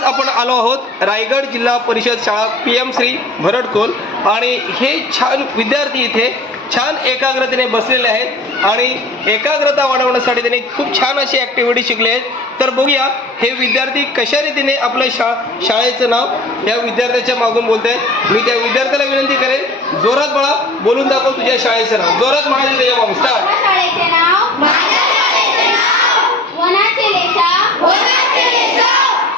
आज आपण आलो आहोत रायगड जिल्हा परिषद शाळा PM श्री भरडखोल आणि हे छान विद्यार्थी इथे छान एकाग्रतेने बसलेले आहेत आणि एकाग्रता वाढवण्यासाठी त्यांनी खूप छान अशी ॲक्टिव्हिटी शिकले आहेत। तर बघूया हे विद्यार्थी कशा रीतीने आपल्या शाळेचं नाव या विद्यार्थ्याच्या मागून बोलतायत। मी त्या विद्यार्थ्याला विनंती करेन, जोरात बाळा बोलून दाखव तुझ्या शाळेचं नाव, जोरात म्हणायचं त्याच्या मागून। स्टार्ट। शाळेचे नाव, माझ्या शाळेचे नाव वनाचे लेशा, वनाचे लेशा,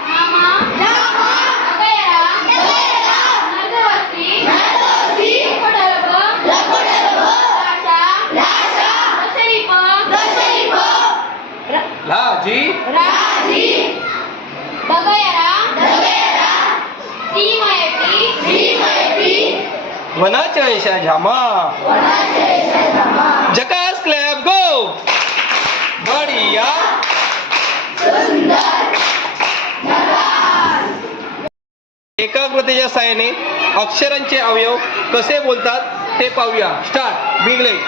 मामा, मामा, अगयरा, अगयरा, नर्दवस्ती, नर्दवस्ती, लकोडलको, लकोडलको, लाशा, लाशा, दशरीप, दशरीप, लाजी, राजी, दगयरा, दगयरा, सीमयपी, सीमयपी, वनाच्या रेषा झामा, वनाचे लेशा जामा, जकास क्लॅप गो, बढिया, सुंदर, एकाग्रतेच्या साहाय्याने अक्षरांचे अवयव कसे बोलतात ते पाहूया। Start. Big leg,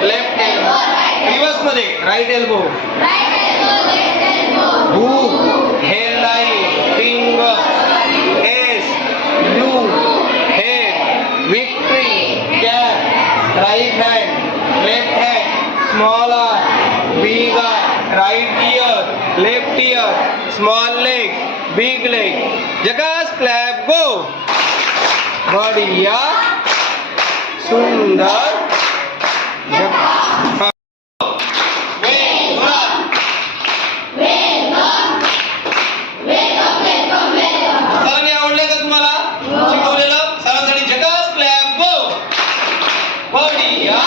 left elbow, reverse मध्ये right elbow, hook, head line, finger, S, U, head, victory, cap, right hand, left hand, small eye, big eye, right ear, left ear, small leg, big leg, जगास clap go, बढ़िया, सुंदर, सरांनी आवडले का तुम्हाला शिकवलेलं? सरांसाठी जगास clap go, बढ़िया।